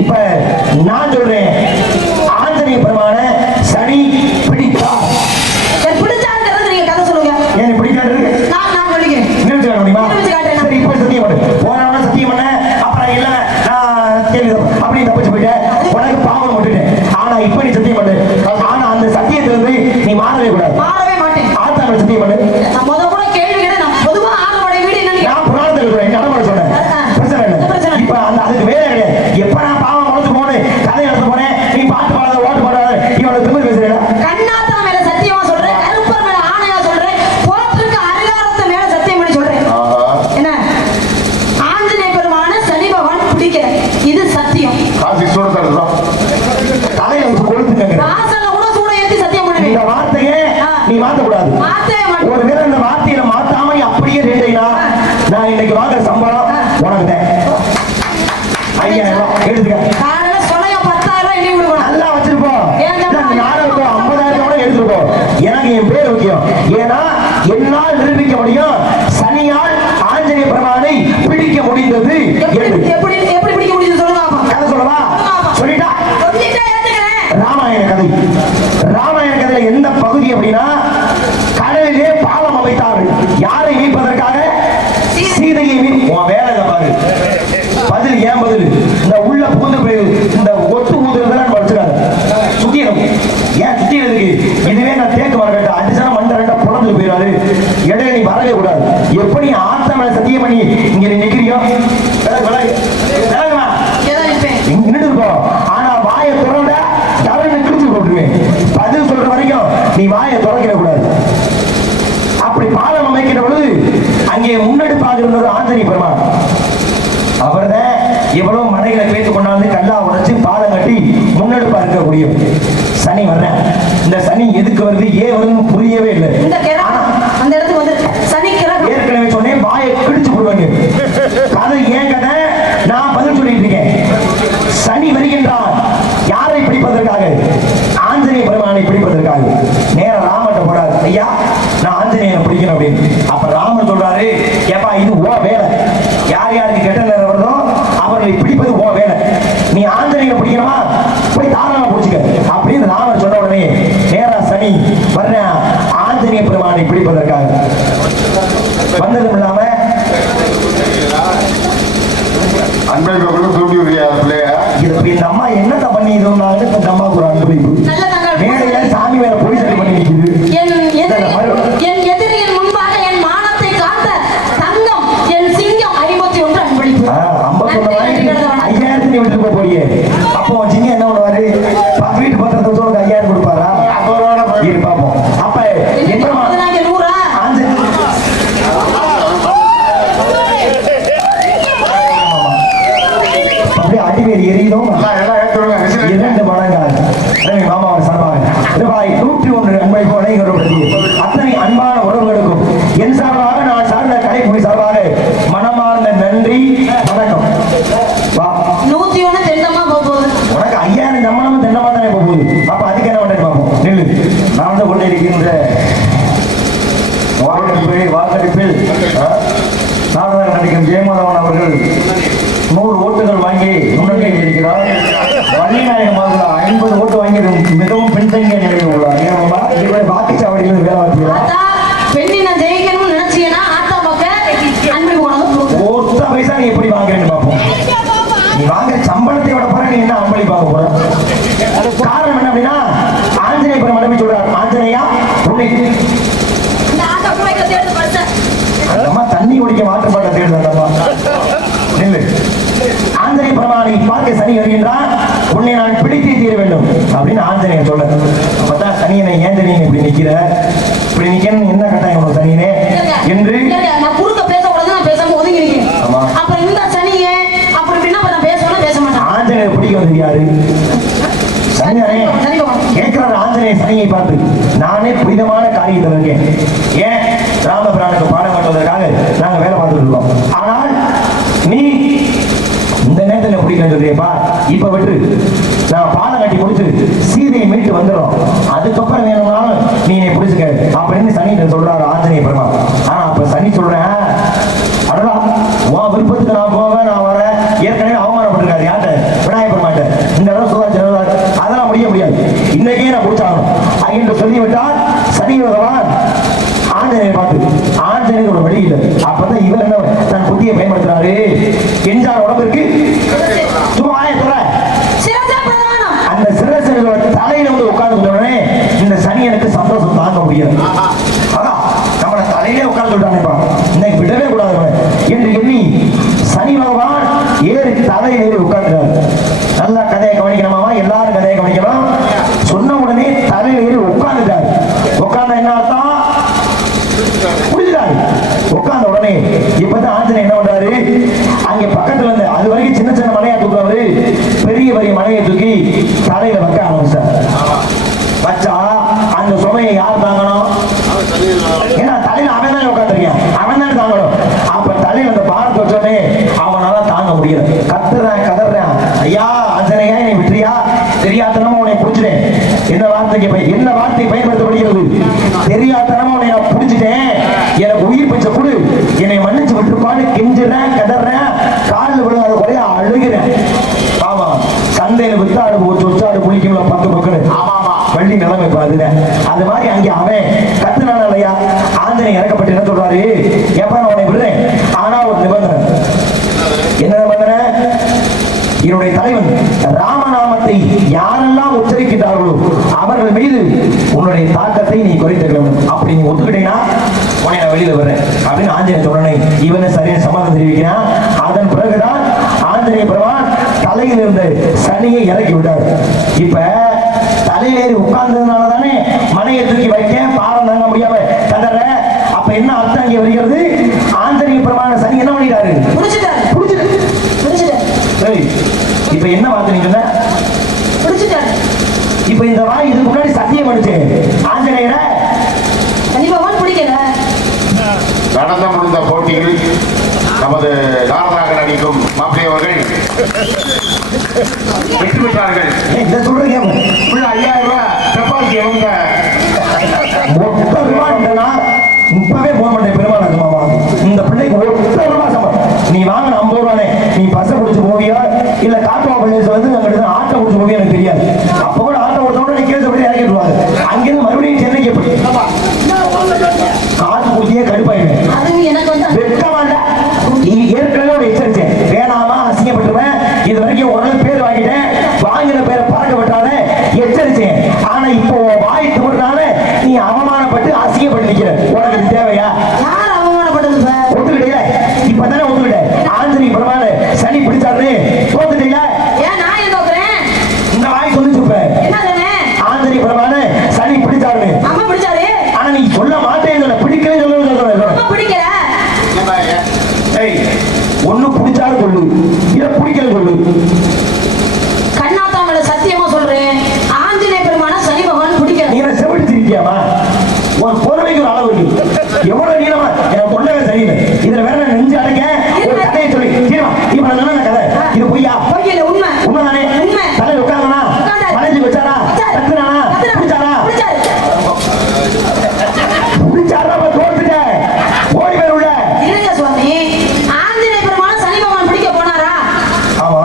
இப்ப நான் சொல்றேன், ஆஞ்சநேய பெருமான சனி பிடித்தார். பிடிச்சாங்கிறது நீங்க கதை சொல்லுங்க. ஏன் பிடிக்காது? நான் சொல்லிக்கிறேன். நிறுத்தி காட்ட முடியுமா? சரி, இப்ப சத்தியம் பண்ணு. போன சத்தியம் பண்ண அப்புறம் இல்ல நான் கேள்வி அப்படி தப்பிச்சு போயிட்டேன், உனக்கு பாவம் விட்டுட்டேன். ஆனா இப்ப நீ சத்தியம் பண்ணு. ஆனா அந்த சத்தியத்துல இருந்து நீ மாறவே கூடாது. மாறவே மாட்டேன். ஆத்தாங்க சத்தியம் பண்ணு. நான் முத கூட கேள்வி கேட்டேன். நான் பொதுவா ஆணோட வீடு என்னன்னு நான் புராணத்துல இருக்கிறேன், நடமுறை சொன்னேன். பிரச்சனை இல்லை. இப்ப அந்த அதுக்கு வேலை கிடையாது. எப்ப நான் பாவம் வளர்த்து போனேன், கதை எடுத்து போனேன், நீ பாட்டு பாடாத ஓட்டு போடாத, இவனுக்கு திமிர் பேசுறேன். கண்ணாத்தா மேல சத்தியமா சொல்றேன், கருப்பர் மேல ஆணையா சொல்றேன், புறத்திற்கு அதிகாரத்தை மேல சத்தியம் பண்ணி சொல்றேன். என்ன ஆஞ்சநேய பெருமான சனி பகவான் பிடிக்கிற இது சத்தியம். தலையை வச்சு கொளுத்துங்க. வாசல்ல கூட சூட ஏத்தி சத்தியம் பண்ணுவேன். இந்த வார்த்தையே நீ மாத்தக்கூடாது. மாத்தவே மாட்டேன். ஒரு வேளை இந்த வார்த்தையில மாத்தாம நீ அப்படியே ரெண்டைனா நான் இன்னைக்கு வாங்குற சம்பளம் உனக்கு தான் 5000 ரூபாய் எடுத்துக்க. காலையில சொலைய 10,000 எண்ணி விடுவோம். நல்லா வச்சிருப்போம். நாளைக்கு 50,000 கூட எடுத்துருப்போம். எனக்கு என் பேர் முக்கியம். ஏன்னா என்னால் நிரூபிக்க முடியும், சனியால் ஆஞ்சநேய பெருமானை பிடிக்க முடிந்தது. எப்படி பிடிக்க முடியுது சொல்லுங்க. கதை சொல்லவா? சொல்லிட்டா ஏத்துக்கிறேன். ராமாயண கதை. ராமாயண கதையில எந்த பகுதி அப்படின்னா, கடலிலே பாலம் அமைத்தார்கள். யாரை மீட்பதற்காக? சீதையை உன் வேலை பாரு. பதில் ஏன் பதில்? இந்த உள்ள பூந்து இந்த ஒட்டு ஊதுறதெல்லாம் படிச்சுக்காரு. சுத்தியணும். ஏன் சுத்தியதுக்கு? இதுவே நான் தேக்கு மரக்கட்ட அடிச்சா மண்ட ரெண்டா புலந்து போயிடாது. இடையில நீ வரவே கூடாது. எப்படி ஆத்த மேல சத்தியம் பண்ணி இங்க நீ நிக்கிறியோ நின்று இருக்கோம். ஆனா வாயை திறந்த தவறு கிழிச்சு போட்டுருவேன். பதில் சொல்ற வரைக்கும் நீ வாயை திறக்கிற கூடாது. அப்படி பாலம் அமைக்கிற பொழுது அங்கே முன்னெடுப்பாக இருந்தது ஆஞ்சநேய பெருமான். அவர்தான் எவ்வளவு மனைகளை பேத்து கொண்டாந்து கல்லா உடைச்சு பாலம் கட்டி முன்னெடுப்பா இருக்கக்கூடிய சனி வர்றேன். இந்த சனி எதுக்கு வருது, ஏன் வருதுன்னு புரியவே இல்லை. அந்த இடத்துக்கு வந்து சனி ஏற்கனவே சொன்னேன், வாயை கிழிச்சு போடுவாங்க. கதை ஏன் கதை, நான் பதில் சொல்லிட்டு இருக்கேன். சனி வருகின்றான் யாரை பிடிப்பதற்காக? ஆஞ்சநேய பெருமானை பிடிப்பதற்காக. நேரம் ராமன் போறாரு, ஐயா நான் ஆஞ்சநேயனை பிடிக்கணும் அப்படின்னு. அப்ப ராமன் சொல்றாரு, ஏப்பா இது ஓ வேலை. யார் யாருக்கு கெட்ட நேரம் வருதோ அவர்களை பிடிப்பது ஓ வேலை. நீ ஆஞ்சநேயனை பிடிக்கணுமா, போய் தாராளமா பிடிச்சிக்க அப்படின்னு ராமன் சொன்ன உடனே நேரா சனி வர்ற ஆஞ்சநேய பெருமானை பிடிப்பதற்காக வந்ததும் இல்லாம இந்த அம்மா என்னத்த பண்ணி இருந்தாங்க. இந்த அம்மாவுக்கு ஒரு அன்பளிப்பு மேடையில சாமி வேற போய் சரி பண்ணி நிக்குது. என் எதிரியின் முன்பாக என் மானத்தை காத்த தங்கம் என் சிங்கம் 51 அன்பளிப்பு. 50,000 நீ விட்டு போறியே. அப்போ சிங்கம் என்ன பண்ணுவாரு? வீட்டு பத்திரத்தை வச்சு உனக்கு 5000 கொடுப்பாரா? பார்ப்போம். அப்ப அடிவேல் எரியும் 2 மடங்காக மாமாவின் சார்பாக ரூபாய் 101 அன்பை போல அத்தனை அன்பான உறவுகளுக்கும் என் சார்பாக நான் சார்ந்த கலைக்குடி சார்பாக மனமார்ந்த நன்றி வணக்கம். 101 தென்னமா போகுது. உனக்கு 5000 சம்பளமும் தென்னமா தானே போகுது. அப்ப அதுக்கு என்ன பண்றது பார்ப்போம். நெல்லு நான் வந்து கொண்டு இருக்கின்ற வாக்கெடுப்பில் நாடகம் நடிக்கும் ஜெயமாதவன் அவர்கள் 100 ஓட்டுகள் வாங்கி முன்னணியில் இருக்கிறார். வள்ளிநாயகம் அவர்கள் 50 ஓட்டு வாங்கி மிகவும் பின்தங்கிய நிலையில் உள்ளார். வாக்குச்சாவடியில் வேலை பார்க்கிறார். பெண்ணின ஜெயிக்கணும்னு நினைச்சீங்கன்னா ஆத்தா பக்கம் அன்பு உனக்கு ஒத்த பைசா நீ எப்படி வாங்குறேன்னு பார்ப்போம். நீ வாங்குற சம்பளத்தை விட போற, நீ என்ன அம்பளி பார்க்க போற? காரணம் என்ன அப்படின்னா, ஆஞ்சநேய பெருமான் சொல்றார், ஆஞ்சநேயா உன்னை தண்ணி குடிக்க மாற்றப்பட்ட தேர்தல் நில்லு. ஆஞ்சநேய பெருமானை பார்க்க சனி வருகின்றான், உன்னை நான் பிடித்தே தீர வேண்டும் அப்படின்னு ஆஞ்சநேயன் சொல்ல. அப்பதான் சனியனை ஏஞ்சனி இப்படி நிக்கிற, இப்படி நிக்கணும் என்ன கட்டாயம் உனக்கு சனியனே என்று நான் குறுக்க பேசக்கூடாது. நான் பேசாம ஒதுங்கி இருக்கேன். அப்புறம் இந்த சனியே அப்படி இப்படின்னா நான் பேசணும் பேச மாட்டேன். ஆஞ்சநேயர் பிடிக்க வந்து யாரு? சனியனே கேட்கிறார். ஆஞ்சநேய சனியை பார்த்து, நானே புனிதமான காரியத்தில் இருக்கேன். ஏன் ராமபிரானுக்கு பாடம் கட்டுவதற்காக நாங்க வேலை பார்த்துட்டு இருக்கோம். ஆனால் நீ இந்த நேரத்தில் பிடிக்கணும் சொல்றியப்பா, இப்ப விட்டு நான் பாடம் கட்டி முடிச்சு சீதையை மீட்டு வந்துடும், அதுக்கப்புறம் வேணும்னாலும் நீ என்னை பிடிச்சுக்க அப்படின்னு சனி சொல்றாரு ஆஞ்சநேய பெருமான். ஆனா அப்ப சனி சொல்றேன், அடடா உன் விருப்பத்துக்கு நான் போவேன், நான் வரேன். ஏற்கனவே அவமானப்பட்டிருக்காரு யார்கிட்ட? விநாயகர் பெருமான். முடியாது. இன்னைக்கே நான் முடிச்சாகணும் என்று சொல்லிவிட்டால் சனி பகவான் ஆஞ்சநேயர் பார்த்து ஆஞ்சநேயர் ஒரு வழி இல்லை. அப்பதான் இவர் என்ன தன் புத்தியை பயன்படுத்துறாரு. எஞ்சார் உடம்பிற்கு சும்மா தர அந்த சிறசனிகளோட தலையில வந்து உட்கார்ந்து உடனே இந்த சனி எனக்கு சந்தோஷம் தாங்க முடியாது. அதான் நம்மள தலையிலே உட்கார்ந்து விட்டானேப்பா, இன்னைக்கு விடவே கூடாது என்று எண்ணி சனி பகவான் ஏறி தலையில ஏறி உட்கார்ந்துறாரு. நல்லா கதையை கவனிக்கணுமாமா, எல்லாரும் கதையை கவனிக்கணும். சொன்ன உடனே தலையில ஏறி உட்கார்ந்துட்டாரு. உட்கார்ந்தா என்ன அர்த்தம்? புரிஞ்சுட்டாரு. உட்கார்ந்த உடனே இப்பதான் ஆஞ்சநேயர் என்ன பண்றாரு, அங்க பக்கத்துல இருந்து அது வரைக்கும் சின்ன சின்ன மலையா தூக்குறவரு பெரிய பெரிய மலையை தூக்கி தலையில வைக்க ஆரம்பிச்சார். வச்சா அந்த சுமையை யார் தாங்கணும்? ஏன்னா தலையில அவன் தான் உட்காந்துருக்கான், அவன் தான் தாங்கணும். அப்ப தலையில அந்த பாரத்தை வச்சோடனே அவனால தாங்க முடியல. கத்துறேன் கதறேன், ஐயா ஆஞ்சநேயா என்னை விட்டுறியா, தெரியாதனமா உன்னை புடிச்சிட்டேன். என்ன வார்த்தை பயன்படுத்தப்படுகிறது? தெரியாதனமா உன்னை நான் புடிச்சிட்டேன், எனக்கு உயிர் பச்சை கொடு, என்னை மன்னிச்சு விட்டுருப்பான்னு கெஞ்சுறேன் கதறேன், காலில் விழுகாத குறைய அழுகிறேன். ஆமா, சந்தையில வித்தாடு சொச்சாடு புளிக்கும்ல 10 பக்கம் வள்ளி நிலைமை பாதுங்க. அது மாதிரி அங்கே அவன் கத்துனான இல்லையா, ஆஞ்சநேயர் இறக்கப்பட்டு என்ன சொல்றாரு, எப்ப நான் உன்னை விடுறேன், ஆனா ஒரு நிபந்தனை. என்ன நிபந்தனை? என்னுடைய தலைவன் ராமநாமத்தை யாரெல்லாம் உச்சரிக்கிறார்களோ அவர்கள் மீது உன்னுடைய தாக்கத்தை நீ குறைத்துக்கணும். அப்படி நீ ஒத்துக்கிட்டீங்கன்னா உன்னை நான் வெளியில வர்றேன் அப்படின்னு ஆஞ்சநேயர் சொன்னேன். இவனை சரியான சமாதானம் தெரிவிக்கிறான். அதன் பிறகுதான் ஆஞ்சநேய பெருமான் தலையில் இருந்த சனியை இறக்கி விட்டார். இப்ப தலையிலேறி உட்கார்ந்ததுனால தானே மனையை தூக்கி வைக்க பாரம் தாங்க முடியாம கதற. அப்ப என்ன அர்த்தம் இங்கே வருகிறது? ஆஞ்சநேய பெருமான சனி என்ன பண்ணிட்டாரு? இப்ப என்ன வார்த்தை நீங்க சொன்ன? இப்ப இந்த வாய் இதுக்கு முன்னாடி சத்தியம் அடிச்சு ஆஞ்சநேயரை பிடிக்கல. நடந்து முடிந்த போட்டியில் நமது நாரதாக நடிக்கும் மாப்பிள்ளை அவர்கள் வெற்றி பெற்றார்கள். இந்த சொல்றீங்க 5000 ரூபாய் டெபாசிட் எவங்க இப்பவே போக மாட்டேன் பெருமாள் மாமா, இந்த பிள்ளைக்கு 1 ரூபாய் சம்பளம் நீ வாங்கின 50 ரூபாய் நீ பசை குடிச்சு போவியா இல்ல காட்டுவா பள்ளியை வந்து அங்கிட்டு ஆட்டோ குடிச்சு போவியா எனக்கு தெரியாது. அப்ப கூட ஆட்டோ கொடுத்தோட நீ கேஸ் அப்படி இறக்கிடுவாங்க. அங்கிருந்து மறுபடியும் சென்னைக்கு எப்படி காட்டு குடியே கடுப்பாயிடுவேன். ஏற்கனவே ஒரு எச்சரிச்சேன், வேணாமா அசிங்கப்பட்டுருவேன், இது வரைக்கும் ஓரளவு பேர் வாங்கிட்டேன், வாங்கின பேரை பறக்க விட்டால எச்சரிச்சேன். ஆனா இப்போ வாய் துறனால நீ அவமானப்பட்டு அசிங்கப்பட்டு நிக்கிற. உனக்கு இது தேவையா? யார் அவமானப்பட்டது? ஒத்துக்கிட்டீங்க? இப்பதானே ஒத்துக்கிட்ட. ஆஞ்சநேய பெருமாள் சனி பிடிச்சாரு, தோத்துட்டீங்க. ஏன் நான் ஏன் தோக்குறேன்? இந்த வாய் சொல்லிச்சுப்ப என்ன சொன்னேன்? ஆஞ்சநேய பெருமாள் சனி பிடிச்சாரு. அம்மா பிடிச்சாரு. ஆனா நீ சொல்ல மாட்டேன், பிடிக்கவே சொல்ல பிடிக்கல. ஒண்ணு பிடிச்சாலும் சொல்லு, இதை பிடிக்கல சொல்லு. கண்ணாத்தாமல சத்தியமா சொல்றேன், ஆஞ்சநேய பெருமான சனி பகவான் பிடிக்கல. நீ என்ன செவிச்சிருக்கியாமா? உன் பொறுமைக்கு ஒரு அளவு இருக்கு. எவ்வளவு நீளமா எனக்கு தொண்டவே சரியில்லை. இதுல வேற நெஞ்சு அடைக்க ஒரு கதையை சொல்லி இப்ப நான் சொன்ன கதை இது பொய்யா? பொய்யில உண்மை. உண்மைதானே? உண்மை. தலையில் உட்கார்ந்தனா மனைஞ்சு வச்சாரா, கத்துனானா, பிடிச்சாரா, பிடிச்சாரா, தோத்துட்ட ஓடி பேர் உள்ள இல்லைங்க சுவாமி. ஆஞ்சநேய பெருமான சனி பகவான் பிடிக்க போனாரா? ஆமா.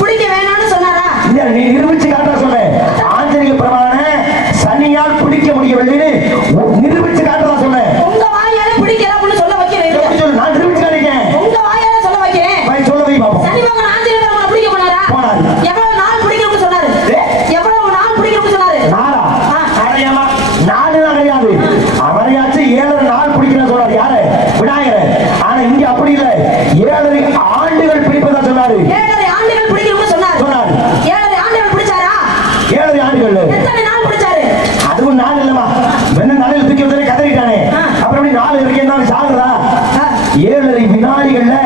பிடிக்க வேணாம்னு சொன்னாரா? இல்ல, நீ நிரூபிச்சு காட்ட சொன்னேன். ஆஞ்சநேய பெருமான சனியால் பிடிக்க முடியவில்லை நிரூபிச்சு காட்டதா சொன்னேன். உங்க வாயால பிடிக்கல அப்படின்னு சொல்ல வைக்கிறேன். நான் நிரூபிச்சு காட்டிட்டேன். உங்க வாயால சொல்ல வைக்கிறேன். சொல்ல வை பாப்போம். சனி பகவான் ஆஞ்சநேய பெருமான பிடிக்க போனாரா? போனாரு. எவ்வளவு நாள் பிடிக்கணும்னு சொன்னாரு? எவ்வளவு நாள் பிடிக்கணும்னு சொன்னாரு? நாளா? அடையாமா 4 நாள் கிடையாது. அவரையாச்சும் 7 நாள் பிடிக்கிறேன்னு சொன்னாரு. யாரு? விநாயகர். ஆனா இங்க அப்படி இல்ல, 7 ஆண்டுகள் பிடிப்பதா சொன்னாரு. 7 ஆண்டுகள் பிடிக்கணும்னு சொன்னாரு. 7 ஆண்டுகள் பிடிச்சாரா? 7 ஆண்டுகள். எத்தனை நாள் பிடிச்சாரு? அதுவும் நாள் இல்லமா, வெண்ண நாளில் தூக்கி வந்தாலே கதறிட்டானே. அப்புறம் எப்படி 4 வரைக்கும் சாகுறதா? 7 வினாடிகள்ல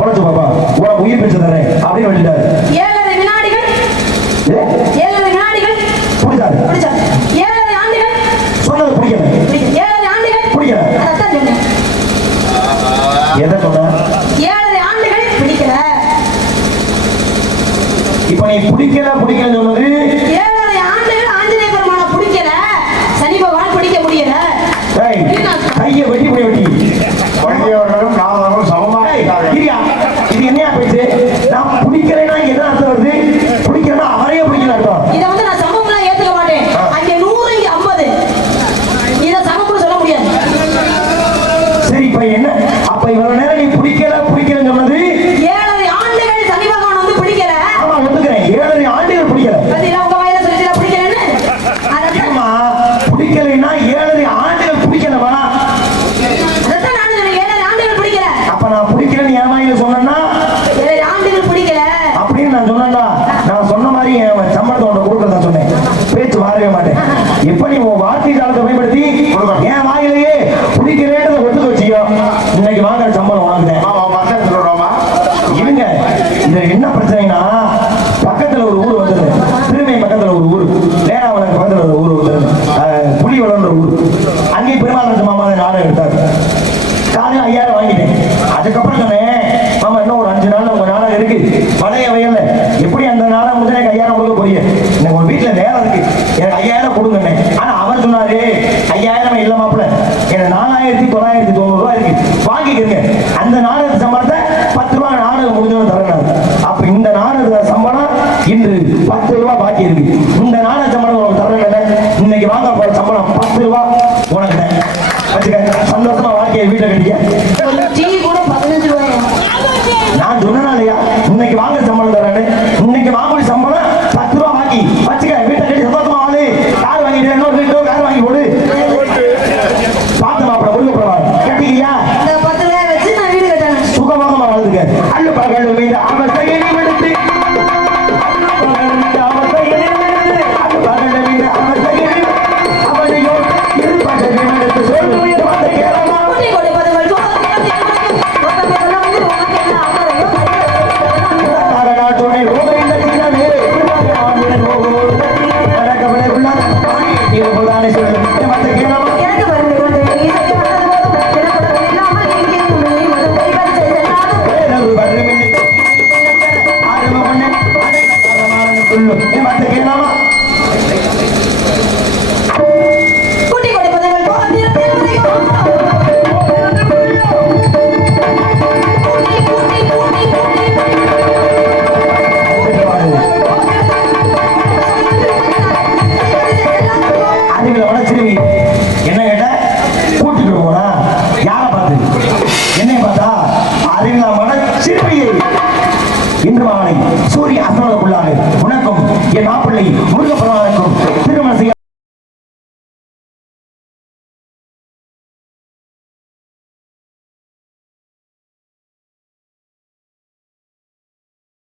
உடச்சு பாப்பா உனக்கு உயிர் பெற்று தரேன் அப்படின்னு வந்துட்டாரு. 7 வினாடிகள். 7 வினாடிகள் பிடிச்சாரு. 7 ஆண்டுகள் சொன்னது பிடிக்கல. 7 ஆண்டுகள் பிடிக்கல. அதான் சொன்னேன். எதை சொன்ன? 7 ஆண்டுகள் பிடிக்கல. இப்ப நீ பிடிக்கல சொன்னது 7 ஆண்டுகள் ஆஞ்சநேய பெருமான பிடிக்கல, சனி பகவான் பிடிக்க முடியல. கையை வெட்டி வெட்டி வண்டியவர்களும் நாதவர்களும் சமமாக இது என்னையா போயிடுச்சு? நான் பிடிக்கிறேன்னா என்ன அர்த்தம் வருது? பிடிக்கிறேன்னா அவரையே பிடிக்கல அர்த்தம். நான் சொன்னேன்டா, நான் சொன்ன மாதிரி என் சம்பளத்தை உன்னை கொடுக்கறதா சொன்னேன். பேச்சு மாறவே மாட்டேன். எப்ப நீ உன் வார்த்தை காலத்தை பயன்படுத்தி என் வாயிலேயே குடிக்கிறேன்றதை ஒத்துக்க வச்சியோ, இன்னைக்கு வாங்குற சம்பளம் உனக்கு பசங்க சொல்றோமா இருங்க. இது என்ன பிரச்சனைனா, பக்கத்துல ஒரு ஊர் வந்தது, திருமை பக்கத்துல ஒரு ஊர், நேராவளம் பக்கத்துல ஒரு ஊர் வந்தது, புலிவளம்ன்ற ஊர். அங்கேயும் பெருமாள் மாமா நாடகம் எடுத்தாரு. காலையில் 5000 வாங்கிட்டேன். அதுக்கப்புறம் சொன்னேன், மாமா இன்னும் ஒரு 5 நாள் உங்க நாடகம் இருக்கு, பழைய வயல்ல எப்படி அந்த நாடகம் முடிஞ்சா எனக்கு 5000 கொடுக்க போறீங்க, எனக்கு ஒரு வீட்டுல வேலை இருக்கு, எனக்கு 5000 கொடுங்க. ஆனா அவர் சொன்னாரு, 5000 இல்ல மாப்பிள்ள, எனக்கு 4990 ரூபாய் இருக்கு, வாங்கிக்கிறங்க. அந்த நாடக சம்பளத்தை 10 ரூபாய் நாடகம் முடிஞ்சவன் தரணும். அப்ப இந்த நாடக சம்பளம் இன்று 10 ரூபாய் பாக்கி இருக்கு. இந்த நாடக சம்பளம் உனக்கு தரணும். இன்னைக்கு வாங்க போற சம்பளம் 10 ரூபாய் உனக்கு வச்சுக்க. சந்தோஷமா வாழ்க்கையை வீட்டை கட்டிக்க. ஒரு டீ கூட 15 ரூபாயா? நான் சொன்னா இல்லையா, இன்னைக்கு வாங்க சம்பளம் தரேன். இன்னைக்கு வாங்கக்கூடிய சம்பளம் 10 ரூபாய் பாக்கி வச்சுக்க. வீட்டை கட்டி சந்தோஷமா வாழு. கார் வாங்கிட்டு இன்னொரு வீட்டு கார் வாங்கி போடு. பார்த்து மாப்பிட முருக போவாங்க கட்டிக்கியா? இந்த 10 ரூபாய் வச்சு நான் வீடு கட்டணும். சுகமாக வாழ்ந்துக்க. அல்ல பகல் மீது அவசையை விடுத்து, கூட்டி கொடுப்பதுகள் எனக்கு வருது கொண்டு நீ செய்ய வந்தது போதும். எனக்கு இல்லாமல் எங்கேயும் நீ முதல் கைகள் செய்தல்லாது. கூட்டி கொடுப்பதுகள் போதிரத்தில் வரையும். கூட்டி கூட்டி கூட்டி கூட்டி அறிவில வளர்ச்சிருவி என்ன கேட்ட, கூட்டிட்டு போனா யாரை பார்த்து, என்னை பார்த்தா அறிவில வளர்ச்சிருவியை. இன்று மாலை சூரிய அஸ்தமனத்துக்குள்ளாக உனக்கும் என் மாப்பிள்ளை முருக